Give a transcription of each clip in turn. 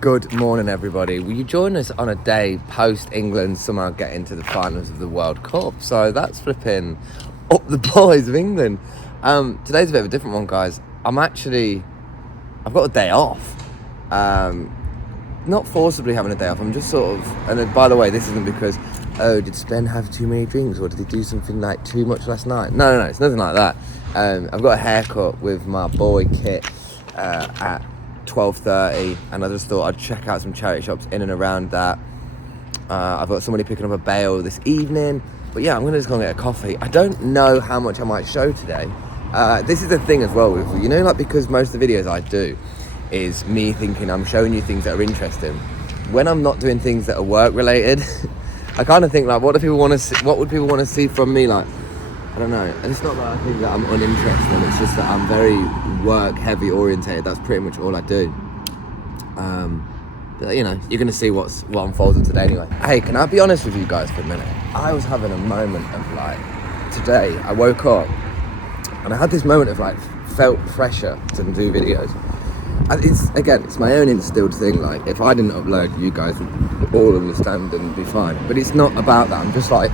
Good morning, everybody. Will you join us on a day post-England somehow getting to the finals of the World Cup? So that's flipping up the boys of England. Today's a bit of a different one, guys. I've got a day off. Not forcibly having a day off. I'm just sort of, and by the way, this isn't because, did Spen have too many drinks or did he do something like too much last night? No, it's nothing like that. I've got a haircut with my boy Kit at 12:30, and I just thought I'd check out some charity shops in and around that. I've got somebody picking up a bail this evening, but yeah, I'm gonna just go and get a coffee. I don't know how much I might show today. This is the thing as well, with like, because most of the videos I do is me thinking I'm showing you things that are interesting. When I'm not doing things that are work related, I kind of think like, what would people want to see from me? Like, I don't know. And it's not that I think that I'm uninterested, it's just that I'm very work heavy orientated. That's pretty much all I do. But you're going to see what unfolds today anyway. Hey, can I be honest with you guys for a minute? I was having a moment of like, today I woke up and I had this moment of like, felt pressure to do videos. And it's my own instilled thing. Like, if I didn't upload, you guys would all understand and be fine. But it's not about that. I'm just like,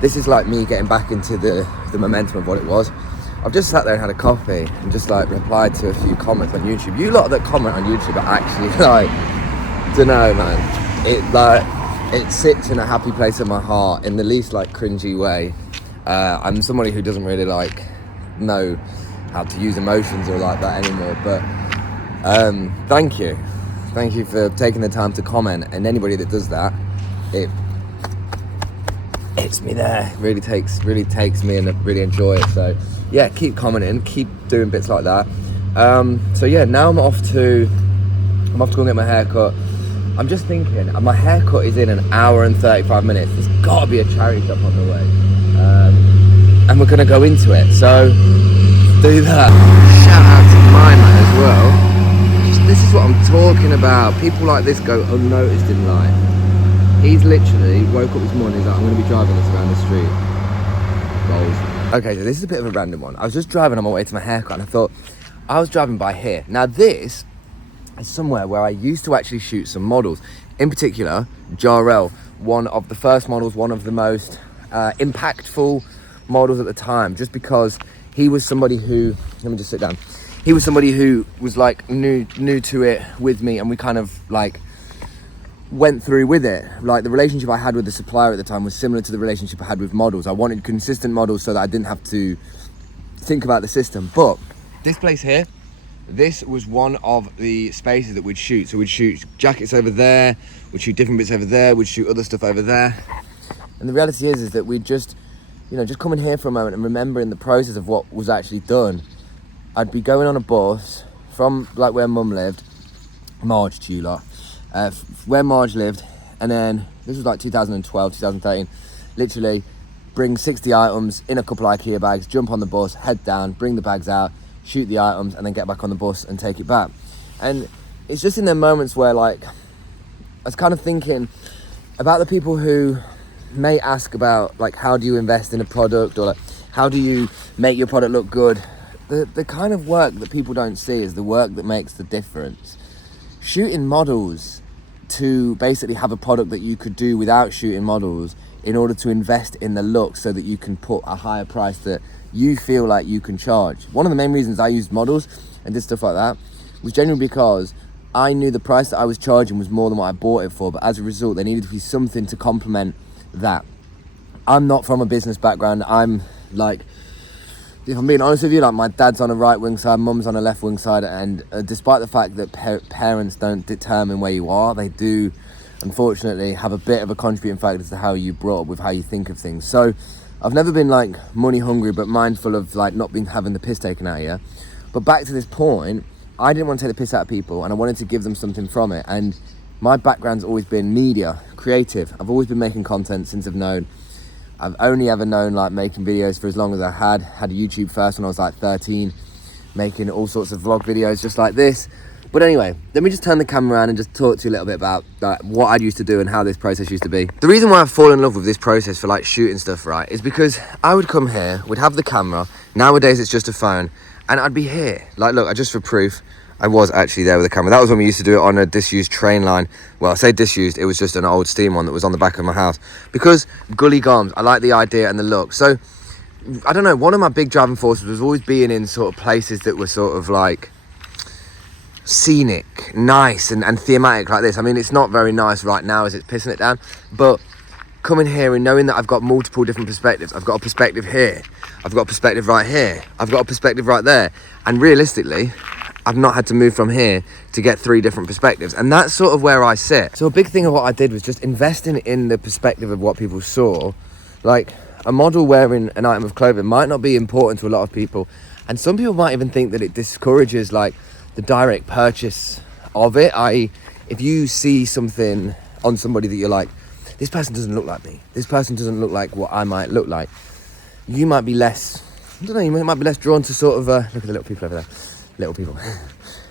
this is like me getting back into the momentum of what it was. I've just sat there and had a coffee and just like replied to a few comments on YouTube. You lot that comment on YouTube are actually like, dunno, man. It sits in a happy place in my heart in the least like cringy way. I'm somebody who doesn't really like know how to use emotions or like that anymore. But thank you for taking the time to comment. And anybody that does that, it hits me there, really takes me, and I really enjoy it. So yeah, keep commenting, keep doing bits like that. So yeah, now I'm off to go and get my haircut. I'm just thinking, my haircut is in an hour and 35 minutes. There's got to be a charity shop on the way, and we're gonna go into it. So do that. Shout out to my man as well. This is what I'm talking about. People like this go unnoticed in life. He's literally woke up this morning, he's like, I'm going to be driving this around the street. Goals. Okay, so this is a bit of a random one. I was just driving on my way to my haircut and I thought, I was driving by here. Now this is somewhere where I used to actually shoot some models. In particular, Jarrell, one of the first models, one of the most impactful models at the time, just because he was somebody who, let me just sit down. He was somebody who was like new to it with me, and we kind of like went through with it. Like, the relationship I had with the supplier at the time was similar to the relationship I had with models. I wanted consistent models so that I didn't have to think about the system. But this place here, this was one of the spaces that we'd shoot. So we'd shoot jackets over there, we'd shoot different bits over there, we'd shoot other stuff over there. And the reality is that we'd just come in here for a moment and remembering the process of what was actually done. I'd be going on a bus from like where Mum lived, Marge to you lot, where Marge lived, and then this was like 2012, 2013, literally bring 60 items in a couple of IKEA bags, jump on the bus, head down, bring the bags out, shoot the items, and then get back on the bus and take it back. And it's just in the moments where like, I was kind of thinking about the people who may ask about like, how do you invest in a product, or like, how do you make your product look good? The kind of work that people don't see is the work that makes the difference. Shooting models to basically have a product that you could do without shooting models in order to invest in the look so that you can put a higher price that you feel like you can charge. One of the main reasons I used models and did stuff like that was genuinely because I knew the price that I was charging was more than what I bought it for, but as a result there needed to be something to complement that. I'm not from a business background. I'm like, if I'm being honest with you, like, my dad's on a right wing side, mum's on a left wing side, and despite the fact that parents don't determine where you are, they do unfortunately have a bit of a contributing factor as to how you brought up with how you think of things. So I've never been like money hungry, but mindful of like not having the piss taken out of you. But back to this point, I didn't want to take the piss out of people, and I wanted to give them something from it. And my background's always been media, creative. I've always been making content since I've only ever known like making videos for as long as I had a YouTube first when I was like 13, making all sorts of vlog videos just like this. But anyway, let me just turn the camera around and just talk to you a little bit about like what I used to do and how this process used to be. The reason why I've fallen in love with this process for like shooting stuff, right, is because I would come here, would have the camera. Nowadays it's just a phone, and I'd be here. Like, look, just for proof, I was actually there with the camera. That was when we used to do it on a disused train line. Well, I say disused, it was just an old steam one that was on the back of my house. Because Gully Garms, I like the idea and the look. So, I don't know, one of my big driving forces was always being in sort of places that were sort of like scenic, nice and thematic like this. I mean, it's not very nice right now as it's pissing it down, but coming here and knowing that I've got multiple different perspectives. I've got a perspective here, I've got a perspective right here, I've got a perspective right there, and realistically I've not had to move from here to get 3 different perspectives, and that's sort of where I sit. So a big thing of what I did was just investing in the perspective of what people saw. Like, a model wearing an item of clothing might not be important to a lot of people, and some people might even think that it discourages like the direct purchase of it. I.e., if you see something on somebody that you're like, this person doesn't look like me, this person doesn't look like what I might look like, you might be less, I don't know, you might be less drawn to sort of, look at the little people over there, little people,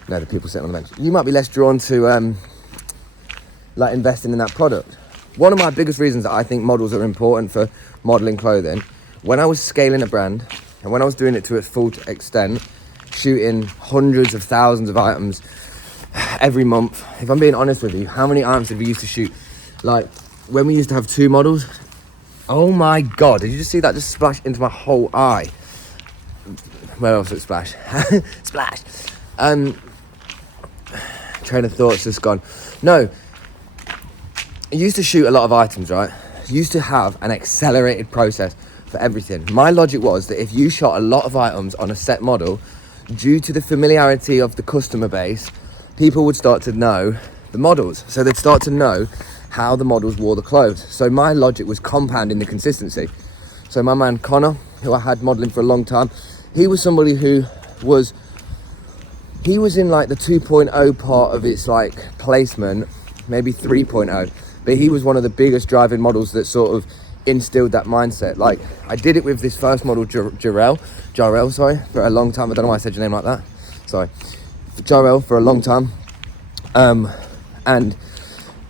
no, the people sitting on the bench. You might be less drawn to like investing in that product. One of my biggest reasons that I think models are important for modeling clothing, when I was scaling a brand and when I was doing it to its full extent, shooting hundreds of thousands of items every month, if I'm being honest with you, how many items did we used to shoot? Like, when we used to have 2 models, oh my god, did you just see that just splash into my whole eye? Where else it splash? Splash. Train of thought's just gone. No, I used to shoot a lot of items, right? Used to have an accelerated process for everything. My logic was that if you shot a lot of items on a set model, due to the familiarity of the customer base, people would start to know the models. So they'd start to know how the models wore the clothes. So my logic was compounding the consistency. So my man Connor, who I had modeling for a long time, he was somebody who was, he was in like the 2.0 part of its like placement, maybe 3.0, but he was one of the biggest driving models that sort of instilled that mindset. Like, I did it with this first model, Jarrell, for a long time. I don't know why I said your name like that. Sorry. Jarrell for a long time. And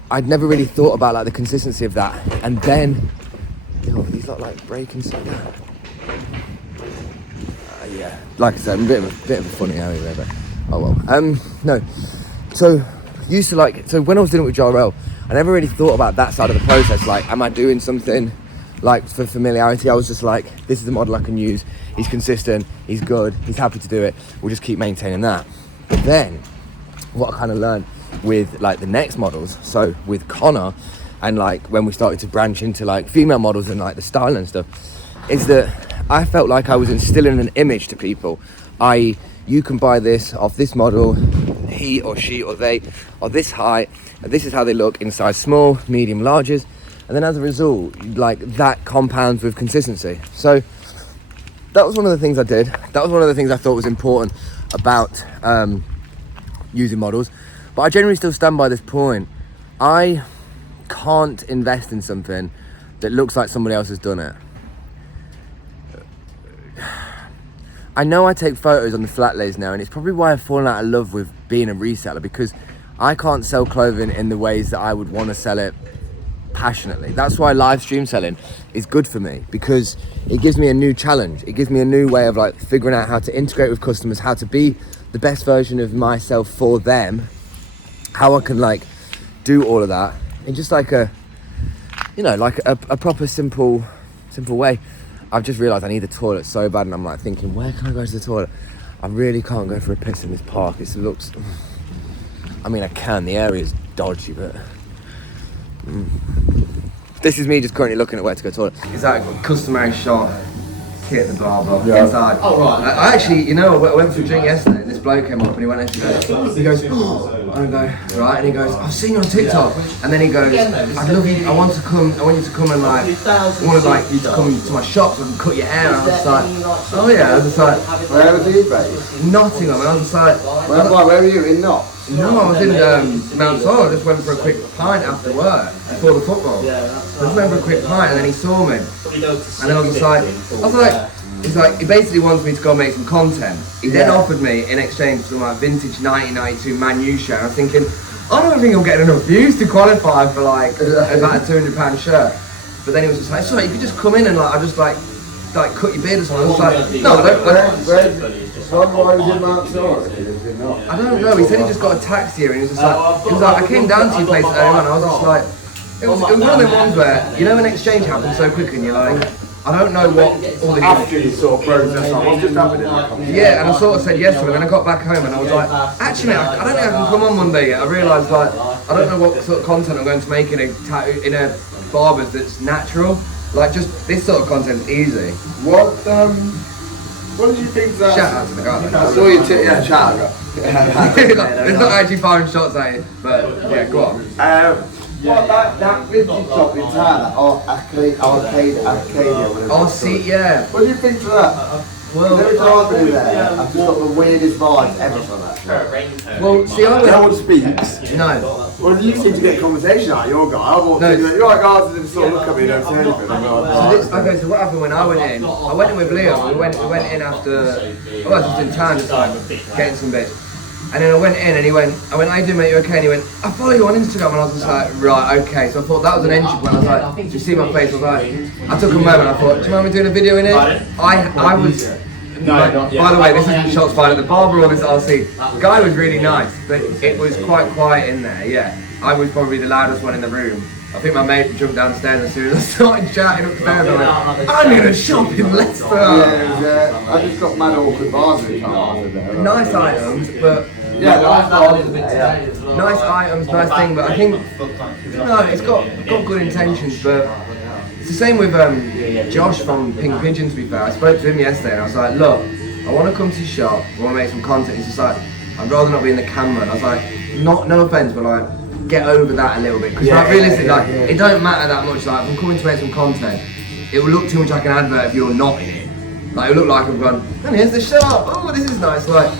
I'd never really thought about like the consistency of that. And then, he's not like breaking something. Yeah, like I said, I'm a bit of a funny area there, but oh well. No, so when I was doing it with Jarrell, I never really thought about that side of the process. Like, am I doing something like for familiarity? I was just like, this is the model I can use. He's consistent, he's good, he's happy to do it. We'll just keep maintaining that. But then, what I kind of learned with like the next models, so with Connor, and like when we started to branch into like female models and like the style and stuff, is that I felt like I was instilling an image to people. I.e., you can buy this off this model, he or she or they are this height, and this is how they look in size small, medium, larges, and then as a result, like that compounds with consistency. So that was one of the things I did. That was one of the things I thought was important about using models. But I generally still stand by this point. I can't invest in something that looks like somebody else has done it. I know I take photos on the flat lays now, and it's probably why I've fallen out of love with being a reseller, because I can't sell clothing in the ways that I would want to sell it passionately. That's why live stream selling is good for me, because it gives me a new challenge. It gives me a new way of like figuring out how to integrate with customers, how to be the best version of myself for them, how I can like do all of that in just like a, you know, like a proper simple way. I've just realised I need the toilet so bad, and I'm like thinking, where can I go to the toilet? I really can't go for a piss in this park. It looks, I mean, I can, the area's dodgy, but this is me just currently looking at where to go to the toilet. It's like a customary shot, hit the barber, inside. Oh right. I actually, you know, I went for a drink yesterday, and this bloke came up and he went into he goes, oh, and I go, right, and he goes, I've seen you on TikTok, and then he goes, I'd love you, I want you to come and like, I want like you to come to my shop so I can cut your hair. And I was like, oh yeah, I was just like, where was he based? Nottingham, and I was just like, where were you, in Knox? No, I was in Mount Sorrow. I just went for a quick pint after work, before the football. I just went for a quick pint, and then he saw me, and then I was like, he's like, he basically wants me to go make some content. He then offered me in exchange for my vintage 1992 Man U shirt. I was thinking, I don't think I'm getting enough views to qualify for like about a £200 shirt. But then he was just like, sorry, you could just come in and like, I just like cut your beard or something. I was like, no, Why was it Mark Sorrell if he lives in Knock? I don't know. He said he just got a taxi here, and he was just like, I came down to your place earlier on, and I was just like, it was one of them ones where, you know, when exchange happens so quick, and you're like, I don't know what all the After you sort of process like, what's just happened in that conversation? yeah, and I sort of said yes to it, and then I got back home and I was like, actually mate, I don't think I can come on Monday yet. I realised like, I don't know what sort of content I'm going to make in a barber's that's natural. Like just this sort of content's easy. What did you think that? Shout out to the guy. I saw your yeah, shout out. There's not actually firing shots at you, but yeah, go on. What about that vintage shop in town, Arcadia, whatever Oh, it's see, called? yeah. What do you think of that? Well, Every time I've been in there, I've just got the weirdest vibes ever from that. well, see, I No went. one speaks. No. Well, you seem to get a conversation out of your guy. I walked in, you're like, guys, and then sort of look at me, don't say anything. I'm like, Okay, so what happened when I went in? I went in with Leo. We went in after. I was just in town, just like getting some bits. And then I went in and he went, I went, how you doing mate, you okay? And he went, I follow you on Instagram. And I was just like, right, okay. So I thought that was an entry point. I was like, do you see my face? I was like, I took a moment, I thought, do you mind me doing a video in it? I was, by the way, this isn't shots fired at the barber or this RC. The guy was really nice, but it was quite quiet in there, yeah. I was probably the loudest one in the room. I think my mate jumped downstairs as soon as I started shouting upstairs. I went, I'm going to shop in Leicester. yeah, I just got mad awkward bars every time I was there. Nice items, but Yeah, nice. nice items, nice thing, but I think no, it's got good intentions, but it's the same with Josh from Pink Pigeon. To be fair, I spoke to him yesterday, and I was like, look, I want to come to your shop, I want to make some content. He's just like, I'd rather not be in the camera. And I was like, no offense, but like, get over that a little bit, because like, realistically, like, it don't matter that much. Like, if I'm coming to make some content, it will look too much like an advert if you're not in it. Like, it will look like I've gone, and here's the shop. Oh, this is nice. Like,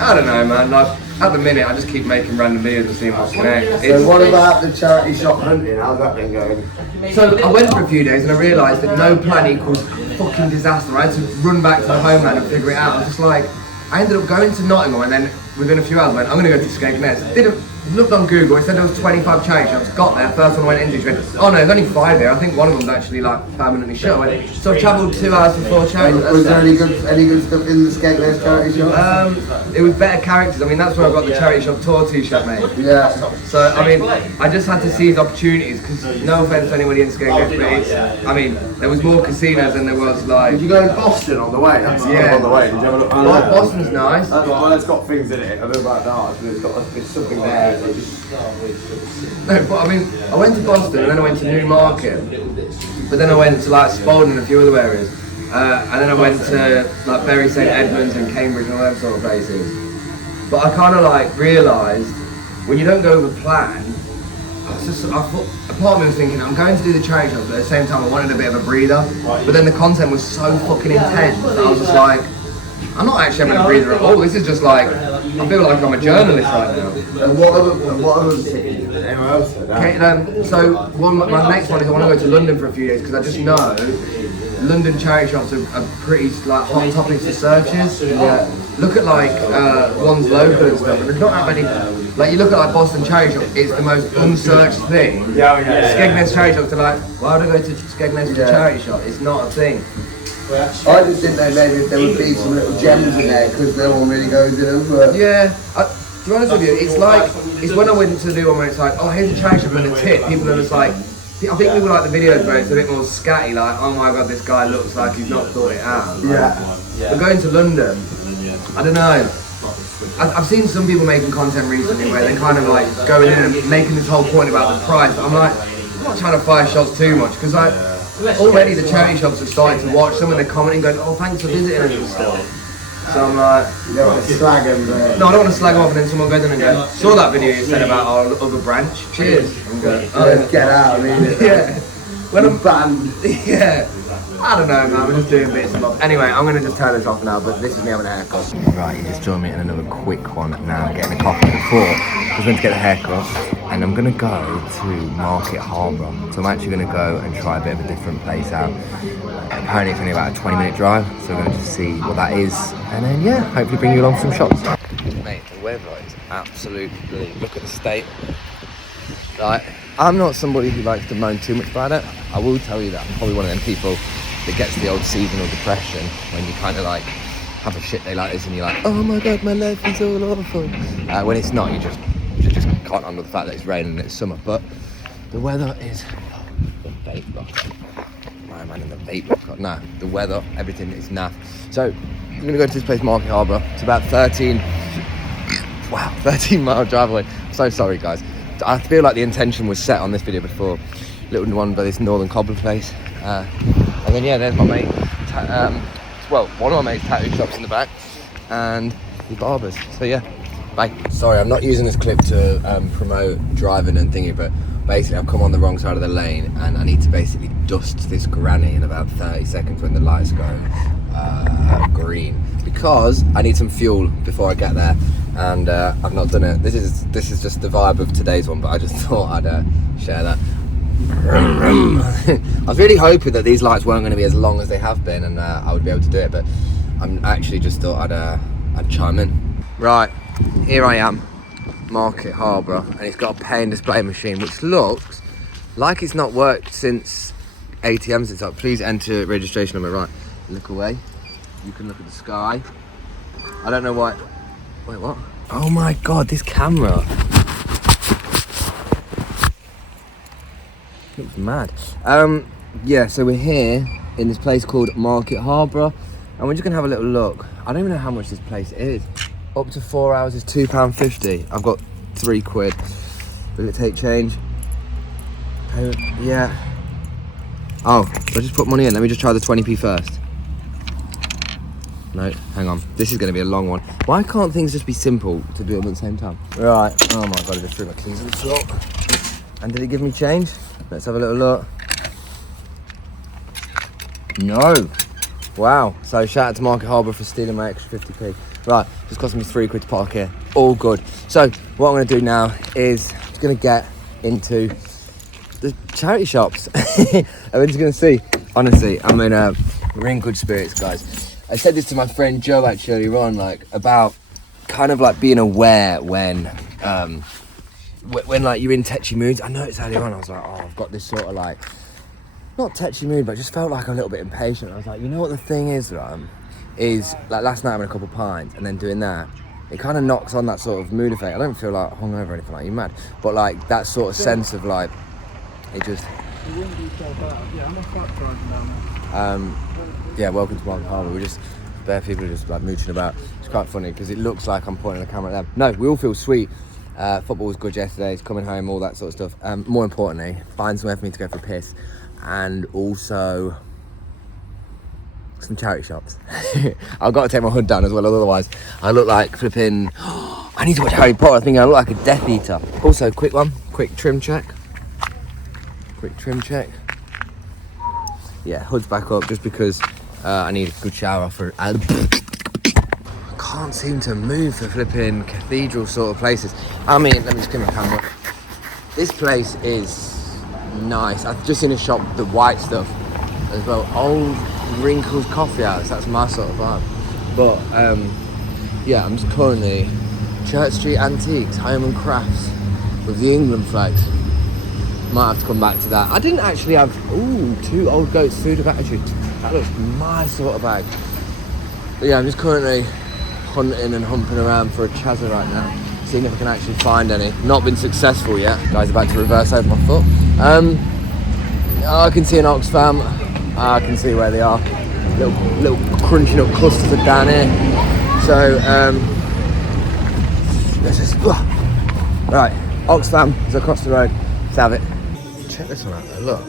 I don't know, man. Like, at the minute, I just keep making random videos and seeing what's connected. So what about the charity shop hunting? How's that been going? So I went for a few days and I realised that no plan equals fucking disaster. I had to run back to the homeland and figure it out. I was just like, I ended up going to Nottingham and then within a few hours I went, I'm going to go to Secondhand. Looked on Google, it said there was 25 charity shops. Got there, first one I went into, she went, oh no, there's only 5 here. I think one of them's actually like permanently shut. I went, so I've travelled 2 hours before charity. Was there any good stuff in the Skatebase charity shop? It was better characters. I mean, that's where I got the charity shop tour t-shirt made. Yeah. So, I mean, I just had to seize opportunities because no offence to anybody in Secondhand, but it's, I mean, there was more casinos than there was like... Did you go to Boston on the way? That's Yeah. on the way. Did you have a look? Boston's nice. Well, it's got things in it. I don't know about darts, but it's something there. No, but I mean, I went to Boston and then I went to Newmarket, but then I went to like Spalding and a few other areas, and then I went to like Bury St Edmunds and Cambridge and all them sort of places. But I kind of like realised when you don't go with a plan, I thought, a part of me was thinking I'm going to do the charity shop, but at the same time I wanted a bit of a breather. But then the content was so fucking intense that I was just like, I'm not actually having a breather at all. This is just like, I feel like I'm a journalist right now. And what other cities? Anyone else said that? Okay, so my next one is I want to go to London for a few days because I just know London charity shops are pretty like hot topics for searches. Yeah. Look at like ones local and stuff, and there's not that many. Like you look at like Boston charity shop, it's the most unsearched thing. Yeah. Skegness charity shops are like, why would I go to Skegness for charity shop? It's not a thing. I just didn't know maybe if there would be some little gems in there because no one really goes in them. But Yeah, to be honest with you, it's like, it's when I went to do one where it's like, oh, here's a charity shop and a tip. People are just like, I think people like the videos where it's a bit more scatty, like, oh my god, this guy looks like he's not thought it out. yeah. But going to London, I don't know. I've seen some people making content recently where they're kind of like going in and making this whole point about the price. But I'm like, I'm not trying to fire shots too much because like already the charity shops are starting to watch some and they're commenting going, oh thanks for visiting us and stuff. So I'm like, You don't want to slag them. no, I don't want to slag them off and then someone goes in and goes, saw that video you said about our other branch, cheers. I'm going, oh Get out, I mean. yeah. When I'm banned. yeah. I don't know, man. We're just doing bits and bobs. Anyway, I'm going to just turn this off now, but this is me having a haircut. Right, you just joined me in another quick one now. I'm getting a coffee before. I was going to get a haircut, and I'm going to go to Market Harborough. So I'm actually going to go and try a bit of a different place out. Apparently it's only about a 20-minute drive, so we're going to just see what that is. And then, yeah, hopefully bring you along some shots. Mate, the weather is absolutely brilliant. Look at the state. Like, I'm not somebody who likes to moan too much about it. I will tell you that I'm probably one of them people that gets the old seasonal depression when you kind of like have a shit day like this and you're like, oh my god, my life is all awful. When it's not, you just can't handle the fact that it's raining and it's summer. But the weather is the vape block. My man in the vape block. Nah, the weather, everything is naff. So I'm gonna go to this place, Market Harborough. It's about 13 mile drive away. So sorry guys. I feel like the intention was set on this video before. Little one by this northern cobbler place. And then yeah, there's my mate. One of my mate's tattoo shops in the back, and the barbers. So yeah, bye. Sorry, I'm not using this clip to promote driving and thingy, but basically I've come on the wrong side of the lane and I need to basically dust this granny in about 30 seconds when the lights go green, because I need some fuel before I get there, and I've not done it. This is just the vibe of today's one, but I just thought I'd share that. I was really hoping that these lights weren't going to be as long as they have been, and I would be able to do it, but I'm actually just thought I'd chime in. Right, here I am, Market Harborough, and it's got a pay and display machine which looks like it's not worked since ATMs it's up. Please enter registration number. Right, look away. You can look at the sky. I don't know why. Wait, what? Oh my god, this camera looks mad. Yeah, so we're here in this place called Market Harborough, and we're just gonna have a little look. I don't even know how much this place is. Up to 4 hours is £2.50. I've got £3. Will it take change? Yeah. Oh, so I just put money in. Let me just try the 20p first. No, hang on. This is gonna be a long one. Why can't things just be simple to do them at the same time? Right. Oh my god, I just threw my keys on the floor. And did it give me change? Let's have a little look. No. Wow. So shout out to Market Harborough for stealing my extra 50p. Right, just cost me £3 to park here. All good. So what I'm going to do now is just going to get into the charity shops. I'm just going to see. Honestly, I'm we're in good spirits, guys. I said this to my friend Joe actually earlier on, like about kind of like being aware when like you're in tetchy moods. I noticed earlier on, I was like, oh, I've got this sort of like, not tetchy mood, but I just felt like I'm a little bit impatient. I was like, you know what the thing is, is like last night having a couple of pints and then doing that, it kind of knocks on that sort of mood effect. I don't feel like hungover or anything like, you're mad, but like that sort of sense of like, it just... Yeah, I'm a fuck driving down there. Yeah, welcome to Market Harborough. We're just, bare people are just like mooching about. It's quite funny because it looks like I'm pointing the camera at them. No, we all feel sweet. Football was good yesterday, it's coming home, all that sort of stuff. More importantly, find somewhere for me to go for a piss, and also some charity shops. I've got to take my hood down as well, otherwise I look like flipping... I need to watch Harry Potter. I think I look like a Death Eater. Also, quick trim check. Yeah, hood's back up just because I need a good shower for... I can't seem to move for flipping cathedral sort of places. I mean, let me just get my camera. This place is nice. I've just seen a shop, the white stuff as well. Old wrinkled coffee house, that's my sort of vibe. But yeah, I'm just currently Church Street Antiques, Home and Crafts with the England flags. Might have to come back to that. I didn't actually have 2 Old Goats Food of Attitude. That looks my sort of bag. But yeah, I'm just currently hunting and humping around for a chazza right now, seeing if I can actually find any. Not been successful yet. Guy's about to reverse over my foot. I can see an Oxfam. I can see where they are. Little crunching up clusters are down here. So let's just right. Oxfam is across the road. Let's have it. Check this one out though. Look,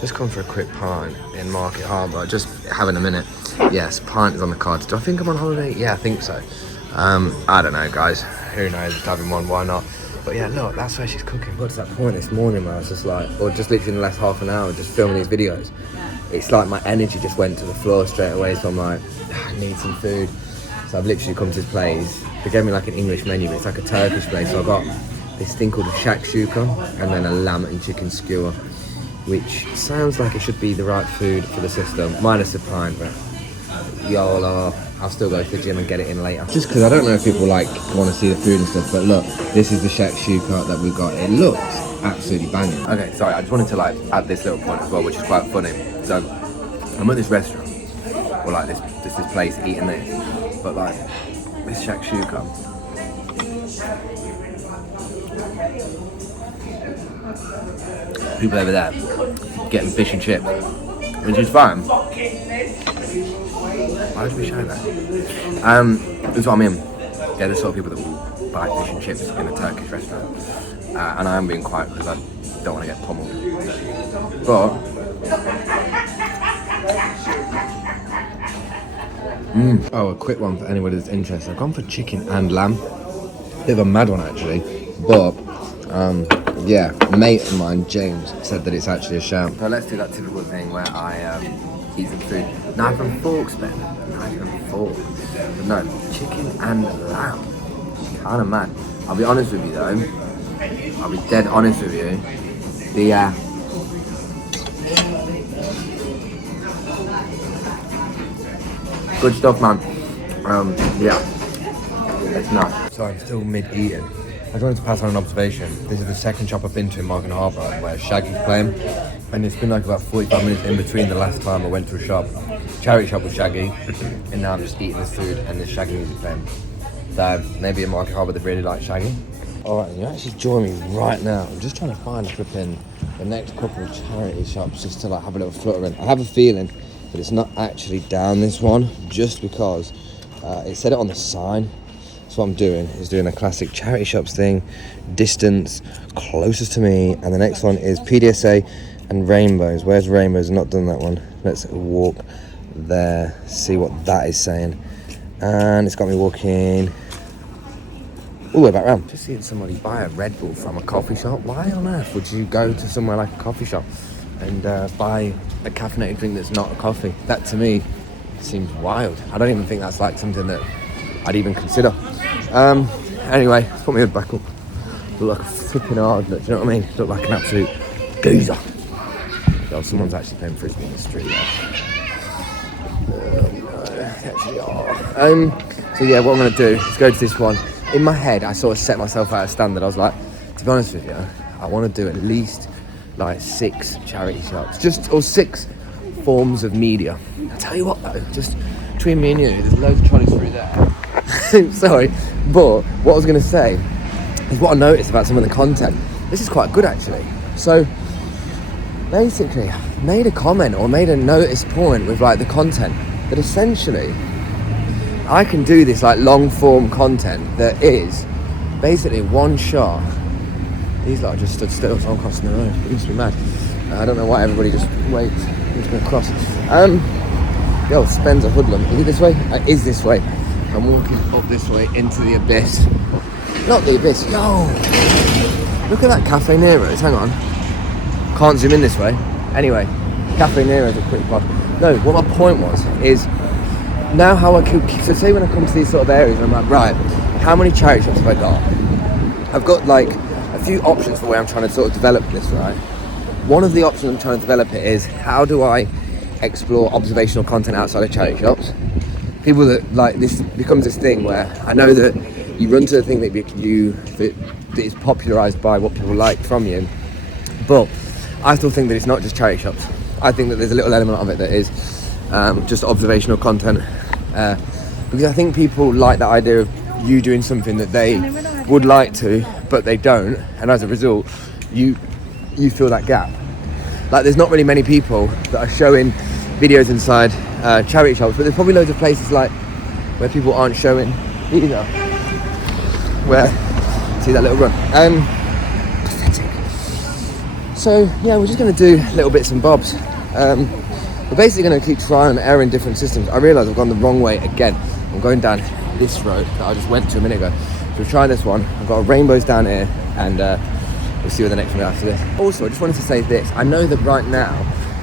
just come for a quick pint in Market Harborough. Just having a minute. Yes, pint is on the cards. Do I think I'm on holiday? Yeah, I think so. I don't know, guys. Who knows? Having one, why not? But yeah, look, that's where she's cooking. Got to that point this morning where I was just like, or just literally in the last half an hour, just filming these videos. It's like my energy just went to the floor straight away. So I'm like, I need some food. So I've literally come to this place. They gave me like an English menu, but it's like a Turkish place. So I got this thing called a shakshuka and then a lamb and chicken skewer, which sounds like it should be the right food for the system, minus the pint, but YOLO, I'll still go to the gym and get it in later. Just because I don't know if people like want to see the food and stuff, but look, this is the shakshuka that we got. It looks absolutely banging. Okay, sorry, I just wanted to like add this little point as well, which is quite funny. So I'm at this restaurant, or like this place eating this, but like this shakshuka. People over there getting fish and chips, which is fine. Why should we show that? That's what I mean. Yeah, the sort of people that will buy fish and chips in a Turkish restaurant, and I am being quiet because I don't want to get pummeled. But oh, a quick one for anybody that's interested. I've gone for chicken and lamb. Bit of a mad one actually, but yeah, a mate of mine, James, said that it's actually a shout. So let's do that typical thing where I eat some food. Knife and forks, Ben. Knife and forks. But no, chicken and lamb. Kind of mad. I'll be honest with you though. I'll be dead honest with you. The good stuff, man. Yeah. That's nice. So I'm still mid-eating. I just wanted to pass on an observation. This is the second shop I've been to in Harborough where Shaggy's playing. And it's been like about 45 minutes in between the last time I went to a shop. Charity shop with Shaggy. And now I'm just eating this food and there's Shaggy music playing. So maybe in Harborough they really like Shaggy. Alright, you actually join me right now. I'm just trying to find flipping the next couple of charity shops just to like have a little flutter in. I have a feeling that it's not actually down this one just because it said it on the sign. So what I'm doing is doing a classic charity shops thing, distance, closest to me, and the next one is PDSA and Rainbows. Where's Rainbows? I've not done that one. Let's walk there, see what that is saying. And it's got me walking all the way back round. Just seeing somebody buy a Red Bull from a coffee shop. Why on earth would you go to somewhere like a coffee shop and buy a caffeinated drink that's not a coffee? That to me seems wild. I don't even think that's like something that I'd even consider. Anyway, let's put my hood back up. Look like a flipping hard look, do you know what I mean? Look like an absolute geezer. Oh, someone's actually playing frisbee in the street there. So yeah, what I'm gonna do is go to this one. In my head, I sort of set myself out a standard. I was like, to be honest with you, I want to do at least like 6 charity shops, or 6 forms of media. I'll tell you what though, just between me and you, there's loads of trolleys through there. Sorry, but what I was going to say is what I noticed about some of the content. This is quite good actually. So basically, I made a comment or made a notice point with like the content that essentially I can do this like long form content that is basically one shot. These lot just stood still, so I'm crossing the road. It must be mad. I don't know why everybody just waits. Who's going to cross? Yo, Spen's a hoodlum. Is it this way? It is this way. I'm walking up this way into the abyss. Not the abyss. Yo! Look at that Cafe Nero's. Hang on. Can't zoom in this way. Anyway, Cafe Nero's a quick pod. No, what my point was is now how I could. So say when I come to these sort of areas, I'm like, right, how many charity shops have I got? I've got like a few options for where I'm trying to sort of develop this, right? One of the options I'm trying to develop it is how do I explore observational content outside of charity shops? People that like this becomes this thing where I know that you run to the thing that is popularized by what people like from you, but I still think that it's not just charity shops. I think that there's a little element of it that is just observational content, because I think people like the idea of you doing something that they would like to, but they don't, and as a result, you fill that gap. Like there's not really many people that are showing videos inside charity shops, but there's probably loads of places like where people aren't showing either. Where see that little run? Pathetic. So yeah, we're just going to do little bits and bobs. We're basically going to keep trying and error in different systems. I realise I've gone the wrong way again. I'm going down this road that I just went to a minute ago. So we'll try this one. I've got rainbows down here, and we'll see what the next one is after this. Also, I just wanted to say this. I know that right now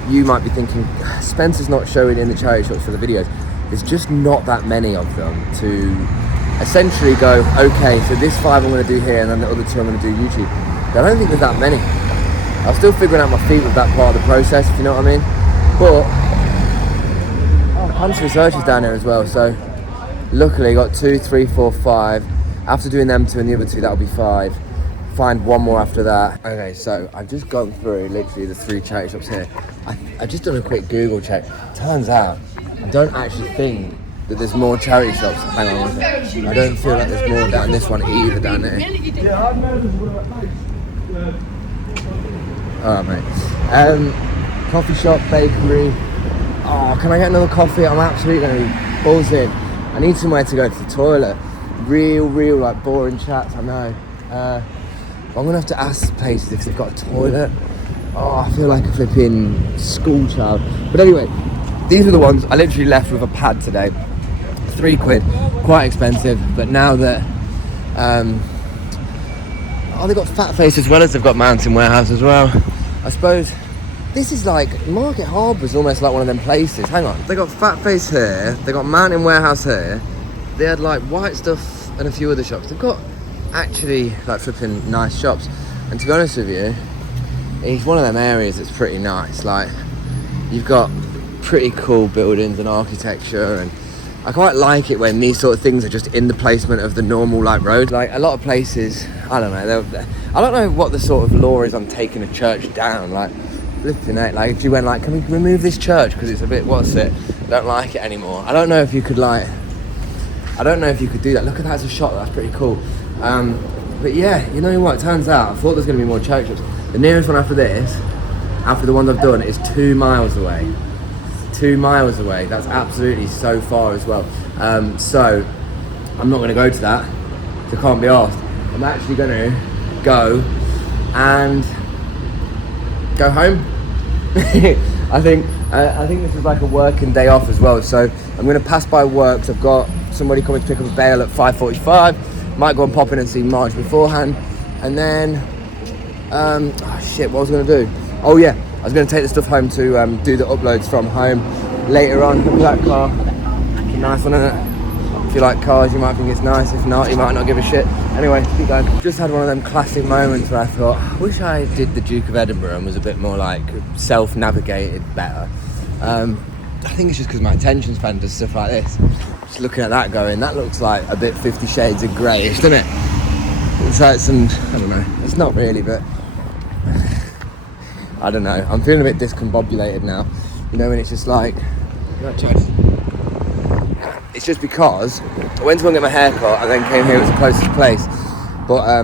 you might be thinking, Spencer's not showing in the charity shops for the videos. There's just not that many of them to essentially go, okay, so this 5 I'm going to do here, and then the other 2 I'm going to do YouTube. I don't think there's that many. I'm still figuring out my feet with that part of the process, if you know what I mean. But cancer research is down here as well, so luckily I got 2, 3, 4, 5. After doing them 2 and the other 2, that'll be 5. Find 1 more after that. Okay, so I've just gone through literally the 3 charity shops here. I've just done a quick Google check. Turns out I don't actually think that there's more charity shops. Hang on one second. I don't feel like there's more down this one either down there. Alright, mate. Coffee shop, bakery. Oh, can I get another coffee? I'm absolutely going to be buzzing. I need somewhere to go to the toilet. Real, like, boring chats, I know. I'm going to have to ask places if they've got a toilet. Oh, I feel like a flipping school child. But anyway, these are the ones I literally left with a pad today. £3, quite expensive. But now that, they've got Fat Face as well as they've got Mountain Warehouse as well. I suppose this is like, Market Harborough is almost like one of them places. Hang on, they got Fat Face here, they got Mountain Warehouse here. They had like White Stuff and a few other shops. They've got actually like flipping nice shops. And to be honest with you, it's one of them areas that's pretty nice. Like, you've got pretty cool buildings and architecture, and I quite like it when these sort of things are just in the placement of the normal like road. Like a lot of places, I don't know, I don't know what the sort of law is on taking a church down. Like, flipping it, like if you went like, can we remove this church because it's a bit, what's it, I don't like it anymore. I don't know if you could do that. Look at that as a shot, that's pretty cool. But yeah, you know what, it turns out I thought there's going to be more charity shops. The nearest one after this, after the ones I've done, is 2 miles away. 2 miles away. That's absolutely so far as well. So I'm not going to go to that. So can't be asked. I'm actually going to go and go home. I think this is like a working day off as well. So I'm going to pass by work. So I've got somebody coming to pick up a bale at 5:45. Might go and pop in and see Marge beforehand, and then what was I going to do? Oh yeah, I was going to take the stuff home to do the uploads from home later on. Look at that car, it's a nice one, isn't it? If you like cars, you might think it's nice. If not, you might not give a shit. Anyway, keep going. Just had one of them classic moments where I thought, I wish I did the Duke of Edinburgh and was a bit more like self-navigated better. I think it's just because my attention span does stuff like this. Just looking at that going, that looks like a bit 50 Shades of Greyish, doesn't it? It's like some, I don't know, it's not really, but I don't know. I'm feeling a bit discombobulated now. You know, when it's just like, it's just because I went to go and get my hair cut and then came here. It was the closest place, but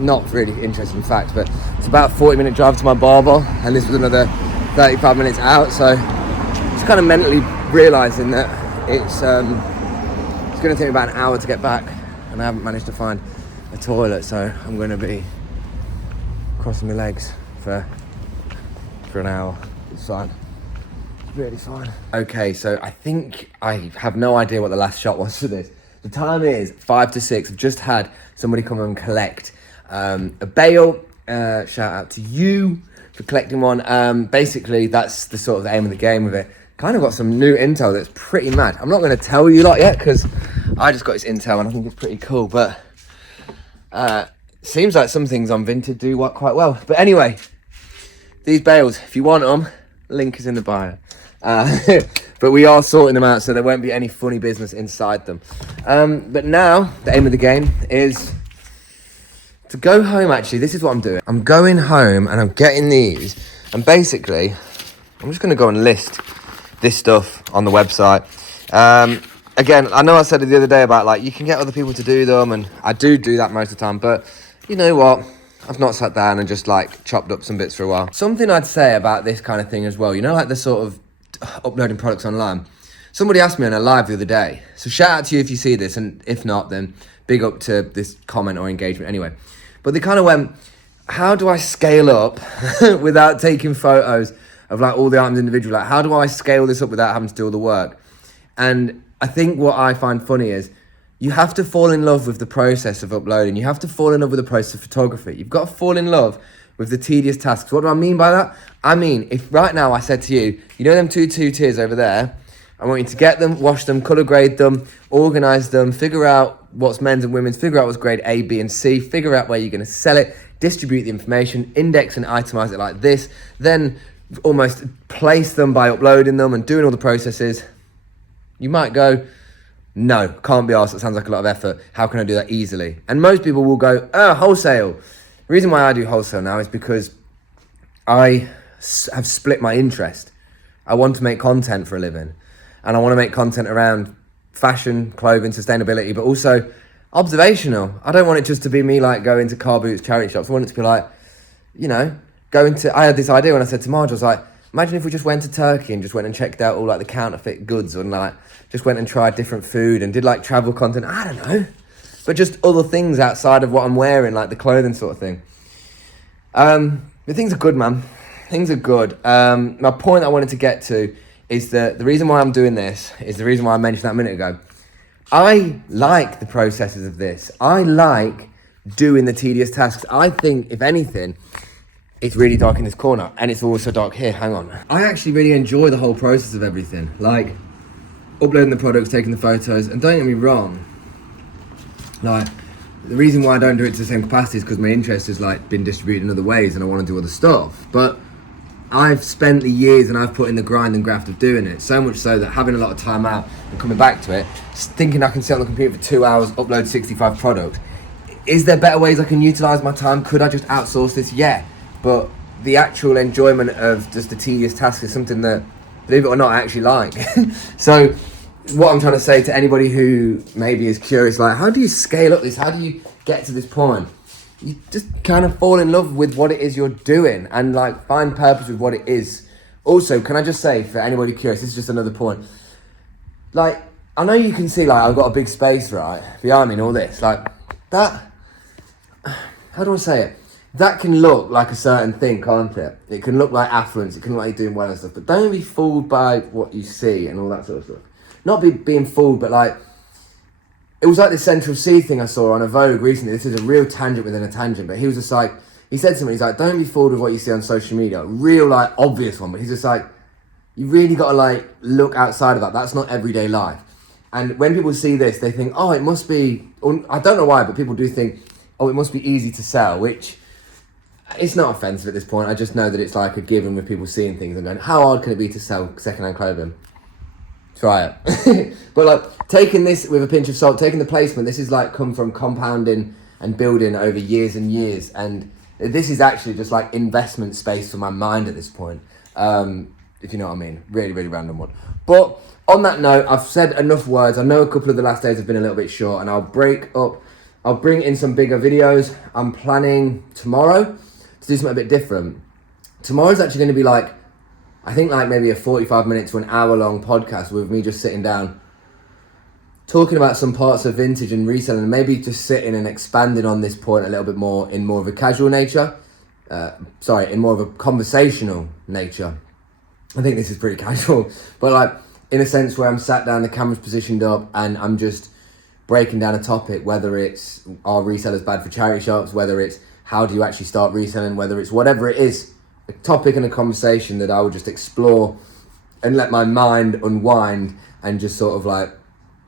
not really interesting fact, but it's about a 40-minute drive to my barber, and this was another 35 minutes out. So just kind of mentally realising that it's going to take me about an hour to get back, and I haven't managed to find a toilet, so I'm going to be crossing my legs for an hour. It's fine. It's really fine. Okay, so I think I have no idea what the last shot was for this. The time is 5 to 6. I've just had somebody come and collect a bale. Shout out to you for collecting one. Basically, that's the sort of aim of the game with it. Kind of got some new intel that's pretty mad. I'm not going to tell you lot yet because I just got this intel and I think it's pretty cool, but seems like some things on Vinted do quite well. But anyway, these bales, if you want them, link is in the bio. But we are sorting them out so there won't be any funny business inside them. But now the aim of the game is to go home. Actually, this is what I'm doing. I'm going home and I'm getting these, and basically I'm just going to go and list this stuff on the website. Again, I know I said it the other day about like you can get other people to do them, and I do that most of the time, but you know what, I've not sat down and just like chopped up some bits for a while. Something I'd say about this kind of thing as well, you know, like the sort of uploading products online. Somebody asked me on a live the other day, so shout out to you if you see this, and if not, then big up to this comment or engagement anyway. But they kind of went, how do I scale up without taking photos of like all the items individually? Like, how do I scale this up without having to do all the work? And I think what I find funny is you have to fall in love with the process of uploading. You have to fall in love with the process of photography. You've got to fall in love with the tedious tasks. What do I mean by that? I mean, if right now I said to you, you know them two tiers over there, I want you to get them, wash them, colour grade them, organise them, figure out what's men's and women's, figure out what's grade A, B and C, figure out where you're going to sell it, distribute the information, index and itemise it like this, then almost place them by uploading them and doing all the processes. You might go, no, can't be arsed, that sounds like a lot of effort. How can I do that easily? And most people will go, wholesale. The reason why I do wholesale now is because I have split my interest. I want to make content for a living, and I want to make content around fashion, clothing, sustainability, but also observational. I don't want it just to be me like going to car boots, charity shops. I want it to be like, you know, I had this idea when I said to Marge, I was like, imagine if we just went to Turkey and just went and checked out all like the counterfeit goods, and like just went and tried different food and did like travel content. I don't know, but just other things outside of what I'm wearing, like the clothing sort of thing. But things are good, man. Things are good. My point I wanted to get to is that the reason why I'm doing this is the reason why I mentioned that a minute ago. I like the processes of this. I like doing the tedious tasks. I think, if anything, it's really dark in this corner, and it's also dark here. Hang on. I actually really enjoy the whole process of everything. Like, uploading the products, taking the photos, and don't get me wrong, like, the reason why I don't do it to the same capacity is because my interest has like been distributed in other ways and I want to do other stuff. But I've spent the years and I've put in the grind and graft of doing it, so much so that having a lot of time out and coming back to it, thinking I can sit on the computer for 2 hours, upload 65 products. Is there better ways I can utilize my time? Could I just outsource this? Yeah, but the actual enjoyment of just the tedious task is something that, believe it or not, I actually like. So what I'm trying to say to anybody who maybe is curious, like, how do you scale up this? How do you get to this point? You just kind of fall in love with what it is you're doing and like find purpose with what it is. Also, can I just say, for anybody curious, this is just another point. Like, I know you can see like I've got a big space right behind me and all this, like that, how do I say it? That can look like a certain thing, can't it? It can look like affluence, it can look like you're doing well and stuff, but don't be fooled by what you see and all that sort of stuff. Not being fooled, but like, it was like this Central C thing I saw on a Vogue recently. This is a real tangent within a tangent, but he was just like, he said to me, he's like, don't be fooled with what you see on social media. Real like obvious one, but he's just like, you really got to like look outside of that. That's not everyday life. And when people see this, they think, oh, it must be, I don't know why, but people do think, oh, it must be easy to sell, which it's not offensive at this point. I just know that it's like a given with people seeing things and going, how hard can it be to sell secondhand clothing? Try it. But like, taking this with a pinch of salt, taking the placement, this is like come from compounding and building over years and years, and this is actually just like investment space for my mind at this point, if you know what I mean. Really, really random one. But on that note, I've said enough words. I know a couple of the last days have been a little bit short, and I'll bring in some bigger videos. I'm planning tomorrow to do something a bit different. Tomorrow's actually going to be like, I think like maybe a 45 minute to an hour long podcast with me just sitting down, talking about some parts of vintage and reselling, and maybe just sitting and expanding on this point a little bit more in more of a casual nature. In more of a conversational nature. I think this is pretty casual, but like in a sense where I'm sat down, the camera's positioned up, and I'm just breaking down a topic, whether it's are resellers bad for charity shops, whether it's how do you actually start reselling, whether it's whatever it is, a topic and a conversation that I would just explore and let my mind unwind and just sort of like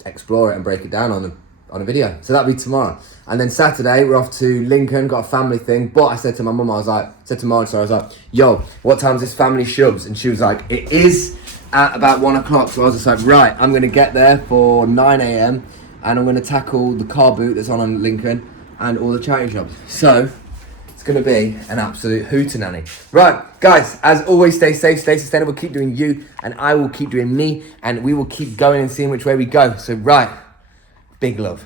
explore it and break it down on a video. So that'll be tomorrow. And then Saturday, we're off to Lincoln, got a family thing. But I said to my mum, I was like, yo, what time's this family shubs? And she was like, it is at about 1 o'clock. So I was just like, right, I'm going to get there for 9 a.m. and I'm going to tackle the car boot that's on Lincoln and all the charity shops. So it's going to be an absolute hootenanny. Right, guys, as always, stay safe, stay sustainable, keep doing you, and I will keep doing me, and we will keep going and seeing which way we go. So, right, big love.